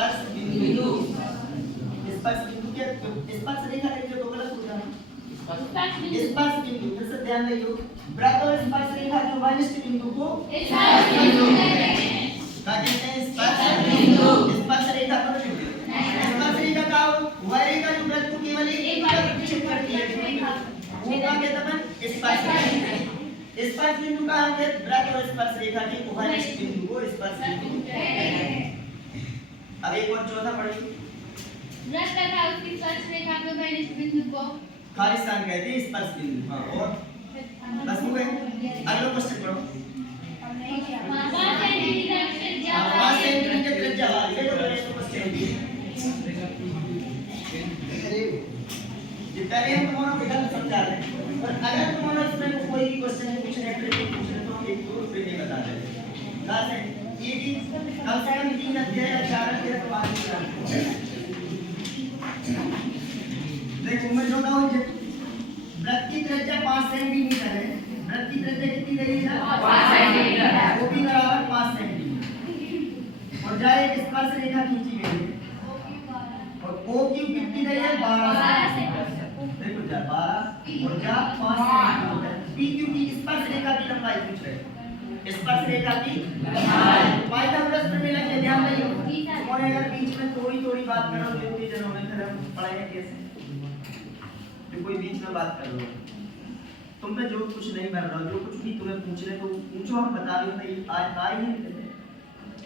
स्पर्श बिंदु स्पर्श बिंदु के स्पर्श रेखा के जो गलत हो जाए स्पर्श बिंदु फिर से ध्यान रखियो वृत्त और स्पर्श रेखा जो वनिष्ठ बिंदु को स्पर्श बिंदु कहते हैं। क्या कहते हैं? स्पर्श बिंदु। स्पर्श रेखा पर स्पर्श रेखा का वह रेखा जो वृत्त को केवल एक बार प्रक्षेप करती है वो क्या कहते हैं? स्पर्श बिंदु। स्पर्श बिंदु का हम कहते वृत्त और स्पर्श रेखा के वनिष्ठ बिंदु को स्पर्श बिंदु कहते हैं। अब एक और चौथा पढ़िए। वृत्त तथा उसकी स्पर्श रेखा के वनिष्ठ बिंदु को खाली स्थान कहते हैं स्पर्श बिंदु। हां और बस हो गए। अगला क्वेश्चन पढ़ो। 5 सेंटीमीटर त्रिज्या 5 सेंटीमीटर त्रिज्या वाली देखो तो क्वेश्चन ये पहले हम तुम्हारा विकल्प समझा रहे हैं और अगर तुम्हारा इसमें कोई भी क्वेश्चन पूछ रहे हैं पूछ रहे तो हम एक दो रुपए नहीं बता रहे कहां से ये भी कम से कम 3 अध्याय या 4 अध्याय के बाद देखो मैं जो बताऊं वृत्त की त्रिज्या 5 सेंटीमीटर है। वृत्त की त्रिज्या कितनी गई है? 5 सेंटीमीटर। वो भी बराबर 5 सेंटीमीटर और जा एक स्पर्श रेखा खींची गई है और ओ क्यू कितनी गई है? 12 सेंटीमीटर। देखो जा 12 और जा 5 सेंटीमीटर। पी क्यू की स्पर्श रेखा की लंबाई पूछ रहे हैं। स्पर्श रेखा की लंबाई पाइथागोरस प्रमेय के ध्यान रखियो और अगर बीच में थोड़ी बात करो तो इतनी जनों में फिर हम पढ़ाएंगे कैसे जो कोई बीच में बात कर लो तुम पे जो कुछ नहीं कर रहा जो कुछ भी तुम्हें पूछ रहे तो पूछो हम बता दो नहीं आज आ ही नहीं देते।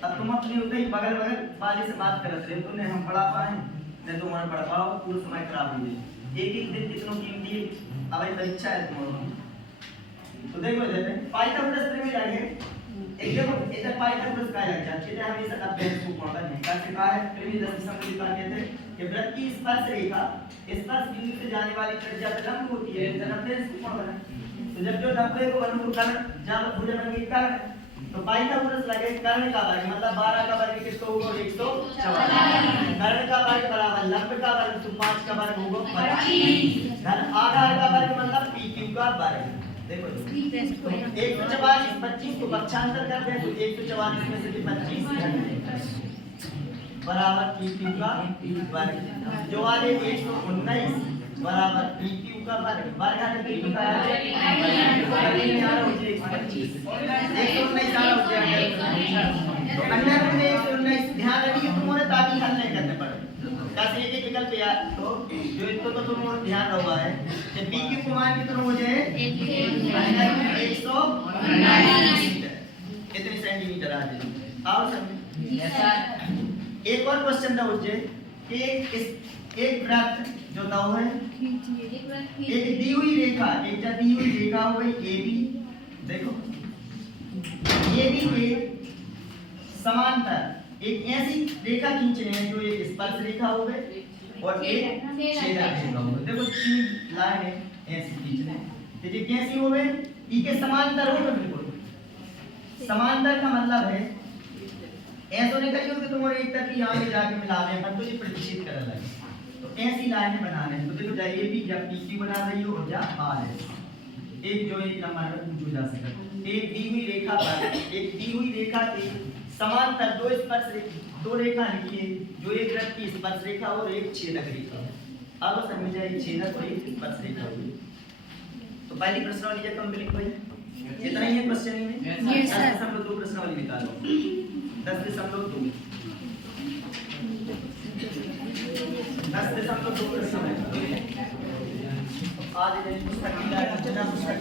अब तुम अपने उधर ही बगल वाले से बात करते रहे तुमने हम पढ़ा पाए नहीं तो हमारा पढ़ पाओ पूरा समय खराब हो जाए। एक दिन कितनों कीमती अब परीक्षा है तुम्हारी तो देखो जैसे पाइथागोरस प्रमेय जाएंगे एक देखो इधर पाइथागोरस का लग जाता है हमेशा अभ्यास को पढ़ना है कैसे कहा है प्रमेय 10 समझ कहते हैं कि वृत्त की स्पर्श रेखा स्पर्श बिंदु से जाने वाली त्रिज्या पे लंब होती है तो अभ्यास को पढ़ना है। तो जब जो 90 को वर्गमूल जब भुजा बन गई कर्ण तो पाइथागोरस लगे कर्ण का वर्ग मतलब 12 का वर्ग कितना होगा 144 कर्ण का वर्ग बराबर लंब का वर्ग तो 5 का वर्ग होगा 25 धन आधार का वर्ग मतलब pq का वर्ग। देखो 144 25 को पक्षांतर कर दें तो 144 में से 25 बराबर pq का वर्ग जो वाले 119 बराबर pq का वर्ग वर्ग है pq का वर्ग में आ रहा हो जाए 125 119 आ रहा हो जाएगा तो अंदर में 119 ध्यान रखिए तुम्हारे ताकि हल नहीं करने पड़े कैसे एक विकल्प यार तो जो इसको तो तुम ध्यान रखा है कि pq को मान कितना हो जाए 119 कितने सेंटीमीटर आ जाए आओ समझ। एक और क्वेश्चन था मुझे कि एक वृत्त जो दाव है एक दी हुई रेखा हो गई AB देखो AB के समांतर एक ऐसी रेखा खींच रहे हैं जो एक स्पर्श रेखा हो गई और एक छेदक रेखा हो गई। देखो 3 लाइन है ऐसी खींच रहे हैं तो ये कैसी हो गई ई के समांतर हो बिल्कुल समांतर का मतलब है ऐसा नहीं करियो कि तुम्हारे एक तक यहां पे जाके मिला दें पर तो ये प्रतिच्छेद कर लगे तो ऐसी लाइनें बना रहे हैं तो देखो जा ये भी जब PQ बना रही हो और जा R है एक जो एक नंबर पे पूछो जा सकता है एक दी हुई रेखा पर एक दी हुई रेखा के समांतर दो रेखा लिखिए जो एक वृत्त की स्पर्श रेखा और एक छेदक रेखा। अब समझ आए छेदक और एक स्पर्श रेखा हुई तो पहली प्रश्नावली जब कंप्लीट हुई इतना ही है क्वेश्चन में 10.2 प्रश्नावली निकालो 10.2 प्रश्नावली आज ये पुस्तक मिला है जना पुस्तक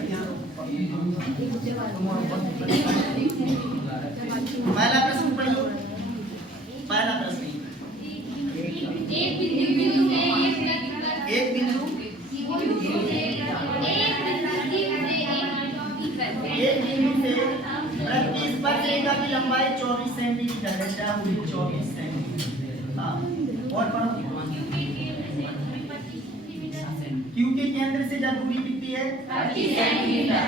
पहला प्रश्न पढ़ियो पहला प्रश्न एक बिंदु से एक बिंदु से वृत्त की स्पर्श रेखा की लंबाई 24 सेंटीमीटर है क्या हुई 24 सेंटीमीटर। हां और पढ़ो Q के केंद्र से जब दूरी कितनी है 25 सेंटीमीटर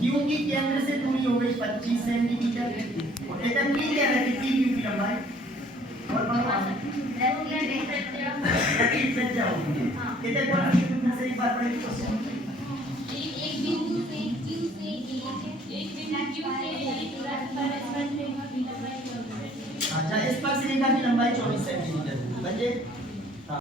Q की केंद्र से दूरी हो गई 25 सेंटीमीटर और एकदम क्लियर है कि Q की लंबाई और पढ़ो त्रिज्या होगी इधर कौन सी तुमने से एक बार पढ़ी क्वेश्चन एक बिंदु से Q से एक बिंदु Q से एक वृत्त पर स्पर्श रेखा की लंबाई अच्छा स्पर्श रेखा की लंबाई 24 सेंटीमीटर म्हणजे